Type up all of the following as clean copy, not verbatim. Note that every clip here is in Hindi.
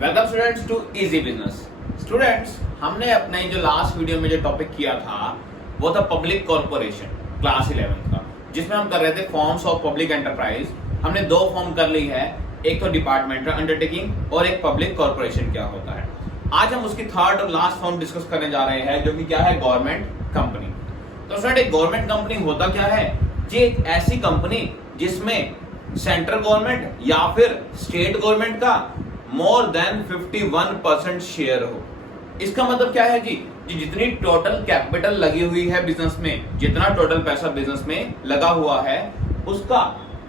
Welcome students to easy business. Students, हमने अपने जो लास्ट वीडियो में जो टॉपिक किया था वो था पब्लिक कॉर्पोरेशन क्लास 11 का, जिसमें हम कर रहे थे फॉर्म्स ऑफ पब्लिक एंटरप्राइज। हमने दो फॉर्म कर ली है, एक तो डिपार्टमेंटल अंडरटेकिंग और एक पब्लिक कॉर्पोरेशन क्या होता है। आज हम उसकी थर्ड और लास्ट फॉर्म डिस्कस करने जा रहे हैं, जो कि क्या है, गवर्नमेंट कंपनी। तो स्टूडेंट, एक गवर्नमेंट कंपनी होता क्या है? ये एक ऐसी कंपनी जिसमें सेंट्रल गवर्नमेंट या फिर स्टेट गवर्नमेंट का मोर देन 51% शेयर हो। इसका मतलब क्या है जी जितनी टोटल कैपिटल लगी हुई है बिजनेस में, जितना टोटल पैसा बिजनेस में लगा हुआ है, उसका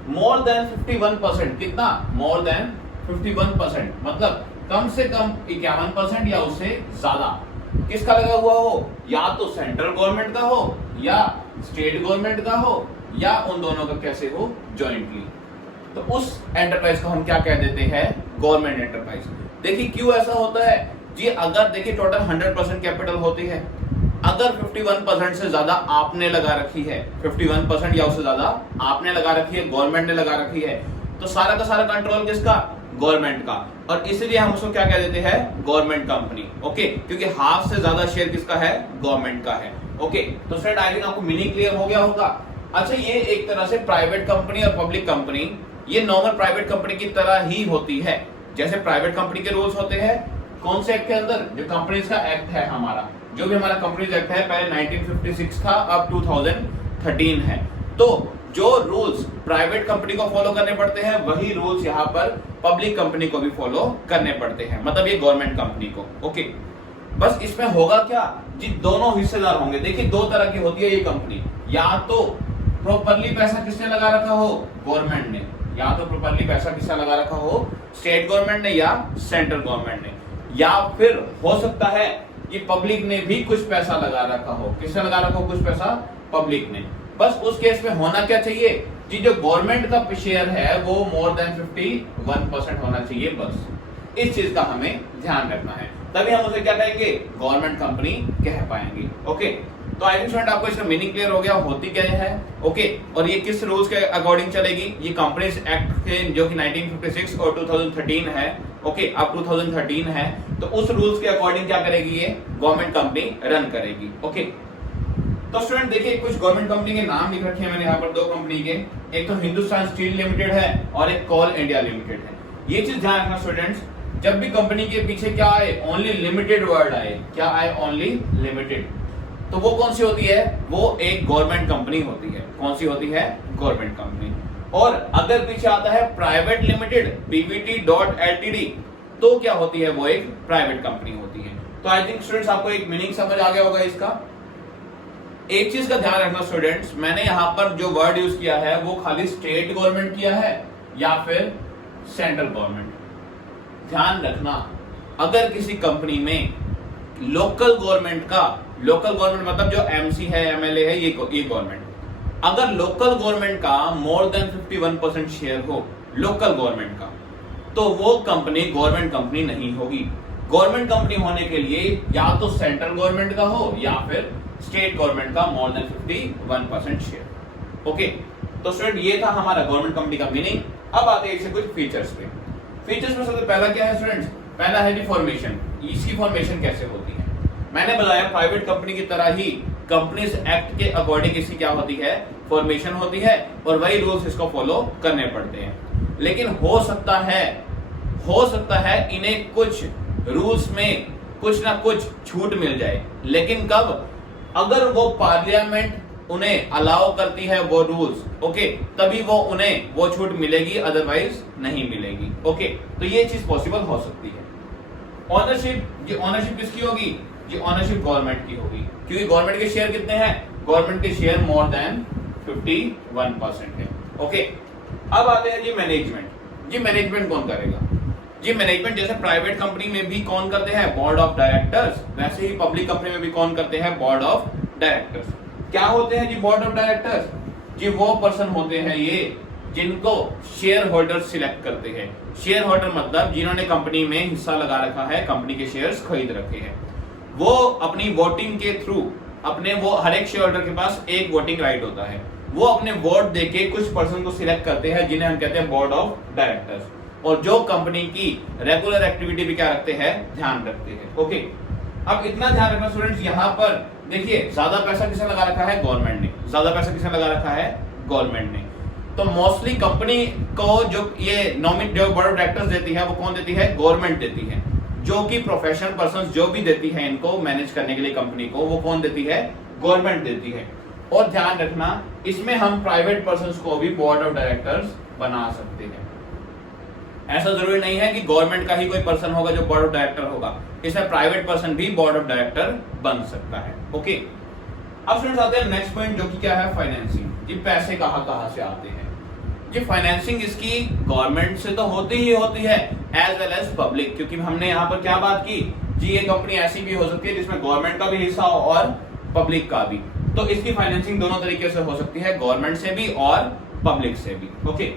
मोर देन 51%, कितना? मोर देन 51%, मतलब कम से कम 51% या उससे ज्यादा किसका लगा हुआ हो, या तो सेंट्रल गवर्नमेंट का हो या स्टेट गवर्नमेंट का हो या उन दोनों का कैसे हो, जॉइंटली। तो उस एंटरप्राइज को हम क्या कह देते हैं? Government enterprise. देखिए क्यों ऐसा होता है जी, अगर देखिए टोटल 100% कैपिटल होती है, अगर 51% से ज्यादा आपने लगा रखी है, 51% या उससे ज्यादा आपने लगा रखी है, गवर्नमेंट ने लगा रखी है, तो सारा का सारा कंट्रोल किसका? गवर्नमेंट का। और इसलिए हम उसको क्या कह देते हैं? Government company. ओके, क्योंकि हाफ से ज्यादा शेयर किसका है? गवर्नमेंट का है। ओके, तो स्टूडेंट आई थिंक आपको मीनिंग क्लियर हो गया होगा। अच्छा, ये एक तरह से प्राइवेट कंपनी और पब्लिक कंपनी ये नॉर्मल प्राइवेट कंपनी की तरह ही होती है। जैसे प्राइवेट कंपनी के रूल्स होते हैं, कौन से एक्ट के अंदर? जो कंपनीज का एक्ट है हमारा, जो भी हमारा कंपनीज एक्ट है, पहले 1956 था, अब 2013 है। तो जो रूल्स प्राइवेट कंपनी को फॉलो करने पड़ते हैं, वही रूल्स यहाँ पर पब्लिक कंपनी को भी फॉलो करने पड़ते हैं, मतलब ये गवर्नमेंट कंपनी को। ओके, बस इसमें होगा क्या जी, दोनों हिस्सेदार होंगे। देखिए दो तरह की होती है ये कंपनी, या तो प्रॉपरली पैसा किसने लगा रखा हो? गवर्नमेंट ने, या तो प्रॉपरली पैसा किसने लगा रखा हो? स्टेट गवर्नमेंट ने या सेंट्रल गवर्नमेंट ने, या फिर हो सकता है कि पब्लिक ने भी कुछ पैसा लगा रखा हो। किसने लगा रखा हो कुछ पैसा? पब्लिक ने। बस उस केस में होना क्या चाहिए जी, जो गवर्नमेंट का शेयर है वो मोर देन 51% होना चाहिए। बस इस चीज का हमें ध्यान रखना है, तभी हम उसे क्या कहेंगे? गवर्नमेंट कंपनी कह पाएंगे। ओके, तो आई थिंक स्टूडेंट आपको इसका मीनिंग क्लियर हो गया, होती क्या है। ओके, और ये किस रूल्स के अकॉर्डिंग चलेगी? ये कंपनीज एक्ट के जो कि 1956 और 2013 है। ओके, अब 2013 है, तो उस रूल्स के अकॉर्डिंग क्या करेगी? ये गवर्नमेंट कंपनी रन करेगी। ओके, तो स्टूडेंट देखिए कुछ गवर्नमेंट कंपनी के नाम लिख रखे हैं मैंने यहाँ पर, दो कंपनी के, एक तो हिंदुस्तान स्टील लिमिटेड है और एक कोल इंडिया लिमिटेड है। ये चीज ध्यान रखना स्टूडेंट्स, जब भी कंपनी के पीछे क्या आए? ओनली लिमिटेड वर्ड आए। क्या आए? Only limited. तो वो कौन सी होती है? वो एक गवर्नमेंट कंपनी होती है। कौन सी होती है? Government company. और अगर पीछे आता है प्राइवेट लिमिटेड pvt.ltd, तो क्या होती है? वो एक प्राइवेट कंपनी होती है। तो आई थिंक स्टूडेंट्स आपको एक मीनिंग समझ आ गया होगा इसका। एक चीज का ध्यान रखना स्टूडेंट्स, मैंने यहाँ पर जो वर्ड यूज किया है वो खाली स्टेट गवर्नमेंट किया है या फिर सेंट्रल गवर्नमेंट। ध्यान रखना, अगर किसी कंपनी में लोकल गवर्नमेंट का, लोकल गवर्नमेंट मतलब जो एमसी है, एमएलए है, ये गवर्नमेंट, अगर लोकल गवर्नमेंट का मोर देन 51% शेयर हो लोकल गवर्नमेंट का, तो वो कंपनी गवर्नमेंट कंपनी नहीं होगी। गवर्नमेंट कंपनी होने के लिए या तो सेंट्रल गवर्नमेंट का हो या फिर स्टेट गवर्नमेंट का मोर देन 51% शेयर। ओके, तो स्टूडेंट ये था हमारा गवर्नमेंट कंपनी का मीनिंग। अब आते हैं इससे कुछ फीचर्स पे। फीचर्स में सबसे पहला क्या है स्टूडेंट्स? पहला है फॉर्मेशन। इसकी फॉर्मेशन कैसे होती है? मैंने बताया प्राइवेट कंपनी की तरह ही कंपनीज एक्ट के अकॉर्डिंग इसकी क्या होती है? फॉर्मेशन होती है, और वही रूल्स इसको फॉलो करने पड़ते हैं। लेकिन हो सकता है इन्हें कुछ रूल्स में कुछ ना कुछ छूट मिल जाए, लेकिन कब? अगर वो पार्लियामेंट उन्हें अलाउ करती है वो रूल्स, ओके, तभी वो उन्हें वो छूट मिलेगी, अदरवाइज नहीं मिलेगी। ओके, तो ये चीज पॉसिबल हो सकती है। ऑनरशिप, ये ऑनरशिप किसकी होगी? ये ऑनरशिप गवर्नमेंट की होगी, क्योंकि गवर्नमेंट के शेयर कितने हैं? गवर्नमेंट के शेयर मोर देन 51% है। ओके, अब आते हैं जी मैनेजमेंट। जी मैनेजमेंट कौन करेगा? जी मैनेजमेंट जैसे प्राइवेट कंपनी में भी कौन करते हैं? बोर्ड ऑफ डायरेक्टर्स, वैसे ही पब्लिक कंपनी में भी कौन करते हैं? Board of directors. क्या होते हैं जी बोर्ड ऑफ डायरेक्टर्स? जी वो पर्सन होते हैं ये जिनको शेयर होल्डर सिलेक्ट करते हैं। शेयर होल्डर मतलब जिन्होंने कंपनी में हिस्सा लगा रखा है, कंपनी के शेयर्स खरीद रखे हैं, वो अपनी वोटिंग के थ्रू अपने, वो हर एक शेयर होल्डर के पास एक वोटिंग राइट होता है, वो अपने वोट देके कुछ पर्सन को सिलेक्ट करते हैं, जिन्हें हम कहते हैं बोर्ड ऑफ डायरेक्टर्स। और जो कंपनी की रेगुलर एक्टिविटी भी क्या रखते हैं, ध्यान रखते हैं। ओके, अब इतना ध्यान रखना स्टूडेंट्स, यहाँ पर देखिए ज्यादा पैसा किसने लगा रखा है, गवर्नमेंट ने। ज्यादा पैसा किसने लगा रखा है, गवर्नमेंट ने। तो मोस्टली कंपनी को जो ये जो बोर्ड ऑफ डायरेक्टर्स देती है वो कौन देती है, गवर्नमेंट देती है। जो कि प्रोफेशनल पर्सन जो भी देती है इनको मैनेज करने के लिए कंपनी को, वो कौन देती है, गवर्नमेंट देती है। और ध्यान रखना इसमें हम प्राइवेट पर्सन को भी बोर्ड ऑफ डायरेक्टर्स बना सकते हैं। ऐसा जरूरी नहीं है कि गवर्नमेंट का ही कोई पर्सन होगा जो बोर्ड ऑफ डायरेक्टर होगा, इसमें प्राइवेट पर्सन भी बोर्ड ऑफ डायरेक्टर बन सकता है। ओके, अब स्टूडेंट्स आते हैं नेक्स्ट पॉइंट, जो कि क्या है, फाइनेंसिंग। ये पैसे कहां से आते हैं जी। फाइनेंसिंग इसकी गवर्नमेंट से तो होती ही होती है एज वेल एज पब्लिक, क्योंकि हमने यहाँ पर क्या बात की जी, ये कंपनी ऐसी भी हो सकती है जिसमें गवर्नमेंट का भी हिस्सा हो और पब्लिक का भी। तो इसकी फाइनेंसिंग दोनों तरीके से हो सकती है, गवर्नमेंट से भी और पब्लिक से भी। ओके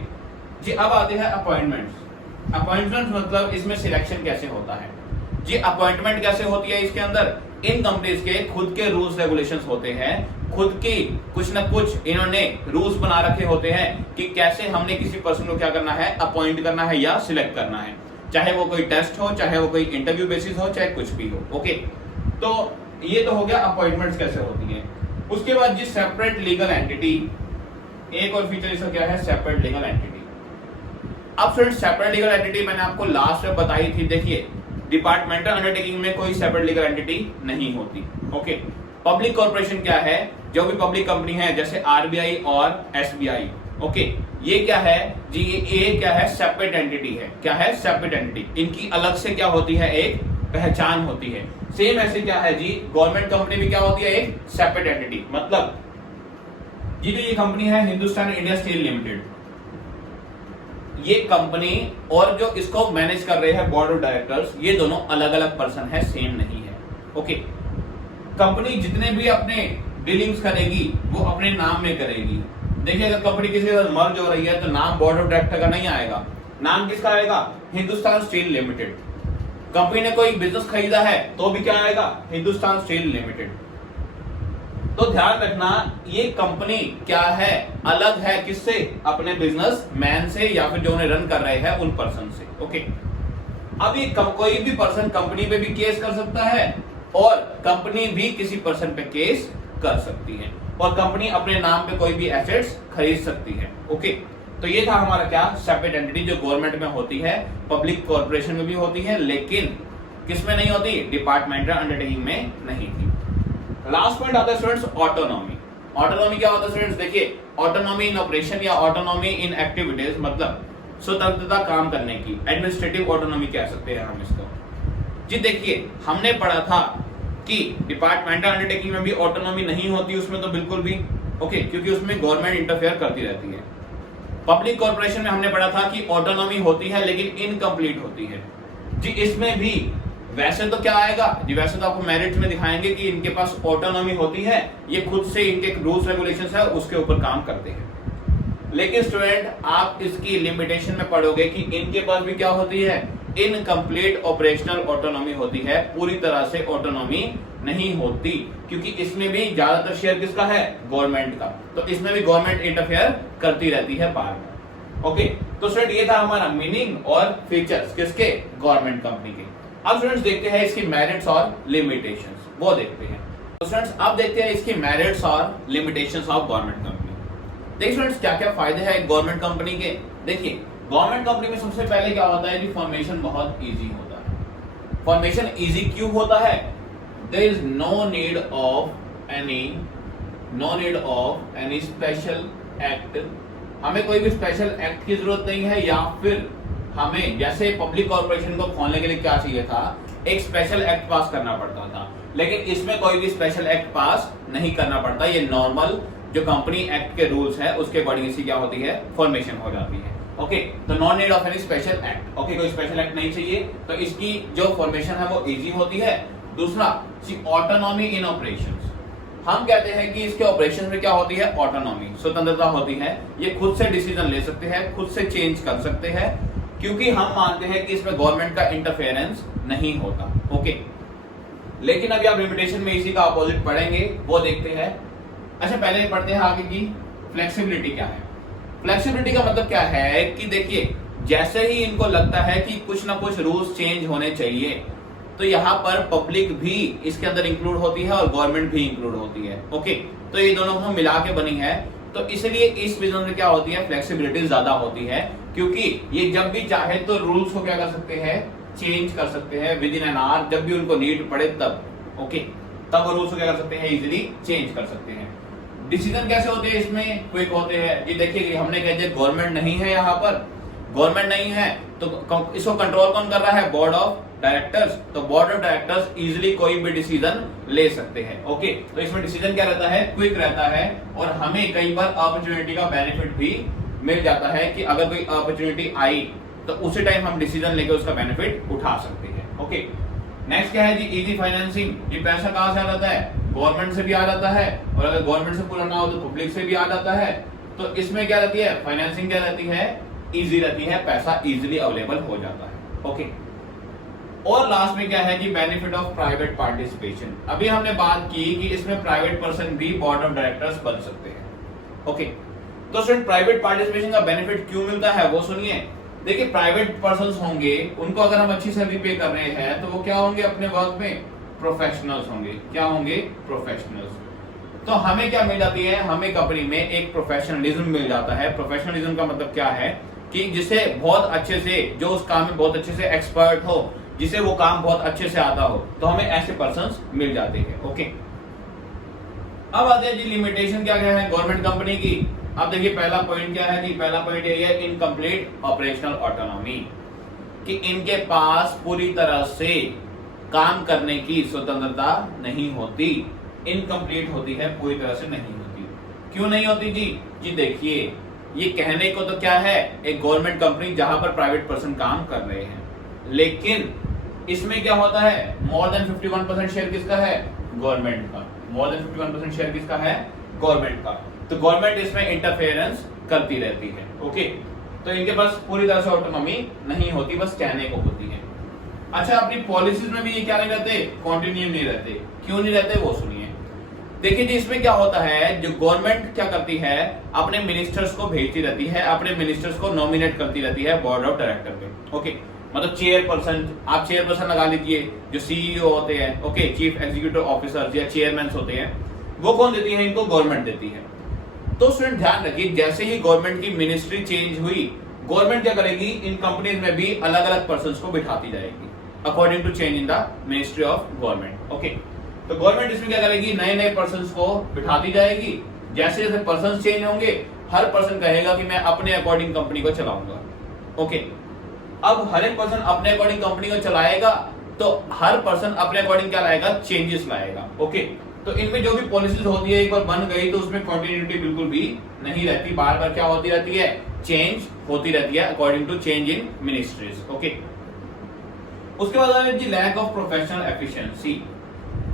जी, अब आते हैं अपॉइंटमेंट्स। अपॉइंटमेंट मतलब इसमें सिलेक्शन कैसे होता है जी। अपॉइंटमेंट कैसे होती है इसके अंदर, इन कंपनीज के खुद के रूल्स रेगुलेशंस होते हैं, खुद की कुछ ना कुछ इन्होंने रूल्स बना रखे होते हैं कि कैसे हमने किसी पर्सन को क्या करना है, अपॉइंट करना है या सिलेक्ट करना है, चाहे वो कोई टेस्ट हो, चाहे वो कोई इंटरव्यू बेसिस हो, चाहे कुछ भी हो। ओके, तो ये तो हो गया अपॉइंटमेंट्स कैसे होती है। उसके बाद जी सेपरेट लीगल एंटिटी, एक और फीचर इसका क्या है, सेपरेट लीगल एंटिटी। अब फ्रेंड्स सेपरेट लीगल एंटिटी मैंने आपको लास्ट में बताई थी, देखिए डिपार्टमेंटल अंडरटेकिंग में कोई सेपरेट लीगल एंटिटी नहीं होती। ओके, पब्लिक कॉर्पोरेशन क्या है, जो भी पब्लिक कंपनी है जैसे आरबीआई और एसबीआई, ओके, ये क्या है जी, ये क्या है, सेपरेट एंटिटी है। क्या है, सेपरेट एंटिटी। इनकी अलग से क्या होती है, एक पहचान होती है। सेम ऐसे क्या है जी, गवर्नमेंट कंपनी भी क्या होती है, एक सेपरेट एंटिटी। मतलब ये जो ये कंपनी है हिंदुस्तान इंडिया स्टील लिमिटेड, ये कंपनी और जो इसको मैनेज कर रहे हैं बोर्ड ऑफ डायरेक्टर्स, ये दोनों अलग अलग पर्सन है, सेम नहीं है। ओके, कंपनी जितने भी अपने डीलिंग्स करेगी वो अपने नाम में करेगी। देखिए अगर कंपनी किसी के साथ मर्ज हो रही है तो नाम बोर्ड ऑफ डायरेक्टर का नहीं आएगा, नाम किसका आएगा, हिंदुस्तान स्टील लिमिटेड। कंपनी ने कोई बिजनेस खरीदा है तो भी क्या आएगा, हिंदुस्तान स्टील लिमिटेड। तो ध्यान रखना ये कंपनी क्या है, अलग है किससे, अपने बिजनेस मैन से या फिर जो उन्हें रन कर रहे हैं उन पर्सन से। ओके, अब ये कोई भी पर्सन कंपनी पे भी केस कर सकता है और कंपनी भी किसी पर्सन पे केस कर सकती है, और कंपनी अपने नाम पे कोई भी एसेट्स खरीद सकती है। ओके, तो ये था हमारा क्या, सेपरेट एंटिटी, जो गवर्नमेंट में होती है, पब्लिक कॉर्पोरेशन में भी होती है, लेकिन किसमें नहीं होती, डिपार्टमेंटल अंडरटेकिंग में नहीं थी। लास्ट पॉइंट आता है स्टूडेंट्स ऑटोनॉमी। ऑटोनॉमी क्या होता है स्टूडेंट्स, देखिए ऑटोनॉमी इन ऑपरेशन या ऑटोनॉमी इन एक्टिविटीज, मतलब स्वतंत्रता काम करने की, एडमिनिस्ट्रेटिव ऑटोनॉमी कह सकते हैं हम इसको जी। देखिए हमने पढ़ा था कि डिपार्टमेंटल अंडरटेकिंग में भी ऑटोनॉमी नहीं होती, उसमें तो बिल्कुल भी। ओके, क्योंकि उसमें गवर्नमेंट इंटरफेयर करती रहती है। पब्लिक कॉर्पोरेशन में हमने पढ़ा था कि ऑटोनॉमी होती है लेकिन इनकम्प्लीट होती है जी। इसमें भी वैसे तो क्या आएगा जी, वैसे तो आपको मेरिट्स में दिखाएंगे कि इनके पास ऑटोनॉमी होती है, ये खुद से इनके रूल्स रेगुलेशंस है उसके ऊपर काम करते हैं। लेकिन स्टूडेंट आप इसकी लिमिटेशन में पढ़ोगे कि इनके पास भी क्या होती है, इनकम्प्लीट ऑपरेशनल ऑटोनॉमी होती है, पूरी तरह से ऑटोनॉमी नहीं होती, क्योंकि इसमें भी ज्यादातर शेयर किसका है, गवर्नमेंट का। तो इसमें भी गवर्नमेंट इंटरफेयर करती रहती है बार बार। ओके, तो स्टूडेंट ये था हमारा मीनिंग और फीचर्स किसके, गवर्नमेंट कंपनी के। अब स्टूडेंट्स देखते हैं इसकी मेरिट्स और लिमिटेशंस, वो देखते हैं। तो स्टूडेंट्स अब देखते हैं इसकी मेरिट्स और लिमिटेशंस ऑफ गवर्नमेंट कंपनी। देखिए स्टूडेंट्स क्या क्या फायदे हैं गवर्नमेंट कंपनी के। देखिए गवर्नमेंट कंपनी में सबसे पहले क्या होता है कि फॉर्मेशन बहुत इजी होता है। फॉर्मेशन इजी क्यों होता है, there is no need of any special act. हमें कोई भी स्पेशल एक्ट की जरूरत नहीं है, या फिर हमें जैसे पब्लिक कॉर्पोरेशन को खोलने के लिए क्या चाहिए था, एक स्पेशल एक्ट पास करना पड़ता था, लेकिन इसमें कोई भी स्पेशल एक्ट पास नहीं करना पड़ता। ये नॉर्मल जो कंपनी एक्ट के रूल्स है उसके अकॉर्डिंग इसी क्या होती है, फॉर्मेशन हो जाती है। ओके, तो no need of any special act. Okay, कोई स्पेशल एक्ट नहीं चाहिए, तो इसकी जो फॉर्मेशन है वो इजी होती है। दूसरा, ऑटोनॉमी इन ऑपरेशंस। हम कहते हैं कि इसके ऑपरेशन में क्या होती है, ऑटोनॉमी, स्वतंत्रता होती है। ये खुद से डिसीजन ले सकते हैं, खुद से चेंज कर सकते हैं, क्योंकि हम मानते हैं कि इसमें गवर्नमेंट का इंटरफेरेंस नहीं होता। ओके, लेकिन अभी आप लिमिटेशन में इसी का अपोजिट पढ़ेंगे, वो देखते हैं। अच्छा पहले ही पढ़ते हैं आगे की फ्लेक्सिबिलिटी क्या है। फ्लेक्सिबिलिटी का मतलब क्या है कि देखिए जैसे ही इनको लगता है कि कुछ ना कुछ रूल्स चेंज होने चाहिए, तो यहाँ पर पब्लिक भी इसके अंदर इंक्लूड होती है और गवर्नमेंट भी इंक्लूड होती है। ओके, तो ये दोनों को मिला के बनी है, तो इसलिए इस बिजनेस में क्या होती है, फ्लेक्सिबिलिटी ज्यादा होती है, क्योंकि ये जब भी चाहे तो रूल्स को क्या कर सकते हैं, चेंज कर सकते हैं विद इन एन आवर, जब भी उनको नीड पड़े तब। ओके, तब रूल्स को क्या कर सकते हैं, इजीली चेंज कर सकते हैं। डिसीजन कैसे होते हैं इसमें, क्विक होते हैं। ये देखिए हमने कह दिया गवर्नमेंट नहीं है, यहाँ पर गवर्नमेंट नहीं है तो इसको कंट्रोल कौन कर रहा है, बोर्ड ऑफ डायरेक्टर्स। तो बोर्ड ऑफ डायरेक्टर्स इजीली कोई भी डिसीजन ले सकते हैं। ओके, तो इसमें डिसीजन क्या रहता है, क्विक रहता है, और हमें कई बार अपॉर्चुनिटी का बेनिफिट भी मिल जाता है कि अगर कोई अपॉर्चुनिटी आई तो उसी टाइम हम डिसीजन लेके उसका बेनिफिट उठा सकते हैं। ओके, नेक्स्ट क्या है जी, इजी फाइनेंसिंग। ये पैसा कहां से आ जाता है, गवर्नमेंट से भी आ जाता है, और अगर गवर्नमेंट से पूरा ना हो तो पब्लिक से भी आ जाता है। तो इसमें क्या रहती है, फाइनेंसिंग क्या रहती है, इजी रहती है, पैसा इजीली अवेलेबल हो जाता है। ओके, और लास्ट में क्या है कि बेनिफिट ऑफ प्राइवेट पार्टिसिपेशन। अभी हमने बात की कि इसमें प्राइवेट पर्सन भी बोर्ड ऑफ डायरेक्टर्स बन सकते हैं। ओके, तो स्टूडेंट प्राइवेट पार्टिसिपेशन का बेनिफिट क्यों मिलता है वो सुनिए। देखिए प्राइवेट पर्संस होंगे, उनको अगर हम अच्छी सैलरी पे कर रहे हैं तो वो क्या होंगे, अपने वर्क में प्रोफेशनल्स होंगे। क्या होंगे, प्रोफेशनल्स। तो हमें क्या मिल जाती है, हमें कंपनी में एक प्रोफेशनलिज्म मिल जाता है। प्रोफेशनलिज्म का मतलब क्या है कि जिसे बहुत अच्छे से, जो उस काम में बहुत अच्छे से एक्सपर्ट हो, जिसे वो काम बहुत अच्छे से आता हो, तो हमें ऐसे पर्संस मिल जाते हैं। ओके, अब आते हैं जी लिमिटेशन क्या क्या है गवर्नमेंट कंपनी की। अब देखिए पहला पॉइंट क्या है जी, पहला पॉइंट ये है इनकम्प्लीट ऑपरेशनल ऑटोनॉमी, कि इनके पास पूरी तरह से काम करने की स्वतंत्रता नहीं होती। इनकम्प्लीट होती है, पूरी तरह से नहीं होती। क्यों नहीं होती जी, जी देखिए ये कहने को तो क्या है, एक गवर्नमेंट कंपनी जहां पर प्राइवेट पर्सन काम कर रहे हैं, लेकिन इसमें क्या होता है, मोर देन 51% शेयर किसका है, गवर्नमेंट का। मोर देन 51% शेयर किसका है, गवर्नमेंट का। तो गवर्नमेंट इसमें इंटरफेरेंस करती रहती है। ओके, तो इनके पास पूरी तरह से ऑटोनॉमी नहीं होती, बस कहने को होती है। अच्छा, अपनी पॉलिसीज में भी ये क्या नहीं रहते, कॉन्टिन्यू नहीं रहते। क्यों नहीं रहते वो सुनिए। देखिए जी इसमें क्या होता है, जो गवर्नमेंट क्या करती है, अपने मिनिस्टर्स को भेजती रहती है, अपने मिनिस्टर्स को नॉमिनेट करती रहती है बोर्ड ऑफ डायरेक्टर पे। ओके, मतलब चेयरपर्सन, आप चेयरपर्सन लगा लीजिए, जो सीईओ होते हैं, ओके, चीफ एग्जीक्यूटिव ऑफिसर या चेयरमैन होते हैं, वो कौन देती है, इनको गवर्नमेंट देती है। तो स्टूडेंट ध्यान रखिए, जैसे ही गवर्नमेंट की मिनिस्ट्री चेंज हुई, गवर्नमेंट क्या करेगी, इन कंपनीज में भी अलग अलग पर्सन को बिठाती जाएगी according to change in the ministry of government. Okay, तो गवर्नमेंट इसमें क्या करेगी, नए नए पर्सन को बिठाती जाएगी। जैसे जैसे पर्सन चेंज होंगे, हर पर्सन कहेगा कि मैं अपने अकॉर्डिंग कंपनी को चलाऊंगा। ओके, अब हर एक पर्सन अपने अकॉर्डिंग कंपनी को चलाएगा, तो हर पर्सन अपने अकॉर्डिंग क्या लाएगा, चेंजेस लाएगा। ओके, तो इनमें जो भी पॉलिसीज होती है, एक बार बन गई तो उसमें कंटिन्यूटी बिल्कुल भी नहीं रहती, बार बार क्या होती रहती है, चेंज होती रहती है according to change in ministries. Okay, उसके बाद आ जी लैक ऑफ प्रोफेशनल एफिशिएंसी।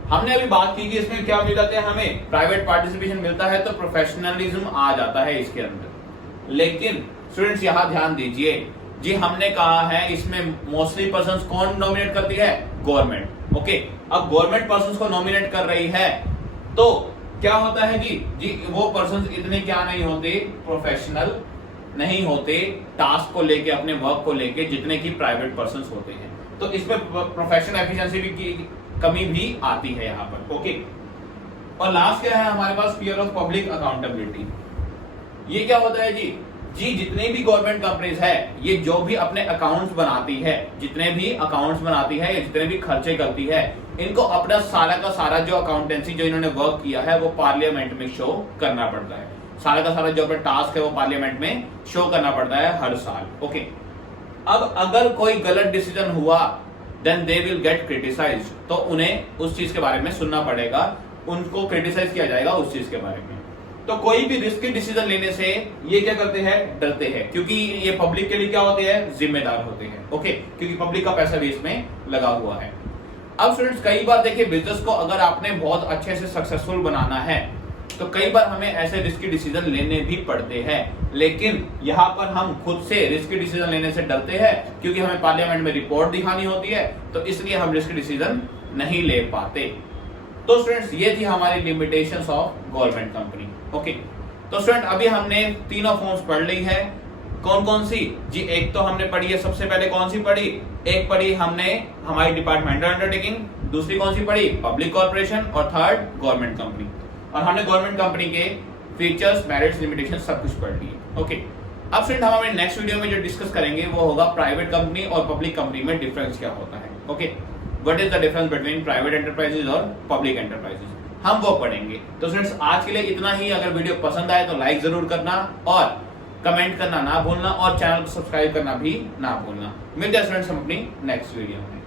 हमने अभी बात की कि इसमें क्या मिल जाते हैं, हमें प्राइवेट पार्टिसिपेशन मिलता है तो प्रोफेशनलिज्म आ जाता है इसके अंदर। लेकिन स्टूडेंट्स यहाँ ध्यान दीजिए जी, हमने कहा है इसमें मोस्टली पर्संस कौन नॉमिनेट करती है, गवर्नमेंट। ओके, अब गवर्नमेंट पर्संस को नॉमिनेट कर रही है तो क्या होता है जी वो पर्संस इतने क्या नहीं होते, प्रोफेशनल नहीं होते टास्क को लेके, अपने वर्क को लेके, जितने की प्राइवेट पर्संस होते हैं। तो इसमें प्रोफेशनल एफिशिएंसी की कमी भी आती है यहाँ पर। ओके, और लास्ट क्या है हमारे पास, फियर ऑफ पब्लिक अकाउंटेबिलिटी। ये क्या होता है जी, जितने भी गवर्नमेंट कंपनीज है, ये जो भी अपने अकाउंट्स बनाती है, जितने भी अकाउंट्स बनाती है या जितने भी खर्चे करती है, इनको अपना सारा का सारा जो अकाउंटेंसी जो इन्होंने वर्क किया है वो पार्लियामेंट में शो करना पड़ता है। सारा का सारा जो अपना टास्क है वो पार्लियामेंट में शो करना पड़ता है हर साल। ओके, अब अगर कोई गलत डिसीजन हुआ then they will get criticized, तो उन्हें उस चीज के बारे में सुनना पड़ेगा, उनको क्रिटिसाइज किया जाएगा उस चीज के बारे में। तो कोई भी रिस्की डिसीजन लेने से ये क्या करते हैं, डरते हैं, क्योंकि ये पब्लिक के लिए क्या होते हैं, जिम्मेदार होते हैं। ओके, क्योंकि पब्लिक का पैसा भी इसमें लगा हुआ है। अब स्टूडेंट्स कई बार देखिए, बिजनेस को अगर आपने बहुत अच्छे से सक्सेसफुल बनाना है तो कई बार हमें ऐसे रिस्की डिसीजन लेने भी पड़ते हैं। लेकिन यहाँ पर हम खुद से रिस्की डिसीजन लेने से डरते हैं, क्योंकि हमें पार्लियामेंट में रिपोर्ट दिखानी होती है, तो इसलिए हम रिस्की डिसीजन नहीं ले पाते। तो स्टूडेंट्स ये थी हमारी limitations of government company. Okay, तो स्टूडेंट अभी हमने तीनों फॉर्म्स पढ़ ली है, कौन कौन सी जी? एक तो हमने पढ़ी है, सबसे पहले कौन सी पढ़ी? एक पढ़ी हमने हमारी डिपार्टमेंटल अंडरटेकिंग, दूसरी कौन सी पढ़ी? पब्लिक कॉर्पोरेशन, और थर्ड गवर्नमेंट कंपनी। और हमने गवर्नमेंट कंपनी के फीचर्स, मेरिट्स, लिमिटेशन सब कुछ पढ़ लिए। ओके, अब फ्रेंड हम हमारे नेक्स्ट वीडियो में जो डिस्कस करेंगे वो होगा प्राइवेट कंपनी और पब्लिक कंपनी में डिफरेंस क्या होता है। Okay, what is the difference between private enterprises और पब्लिक एंटरप्राइजेज, हम वो पढ़ेंगे। तो फ्रेंड्स आज के लिए इतना ही। अगर वीडियो पसंद आए तो लाइक जरूर करना और कमेंट करना ना भूलना और चैनल को सब्सक्राइब करना भी ना भूलना। मिलते हैं फ्रेंड्स हम अपनी नेक्स्ट वीडियो में।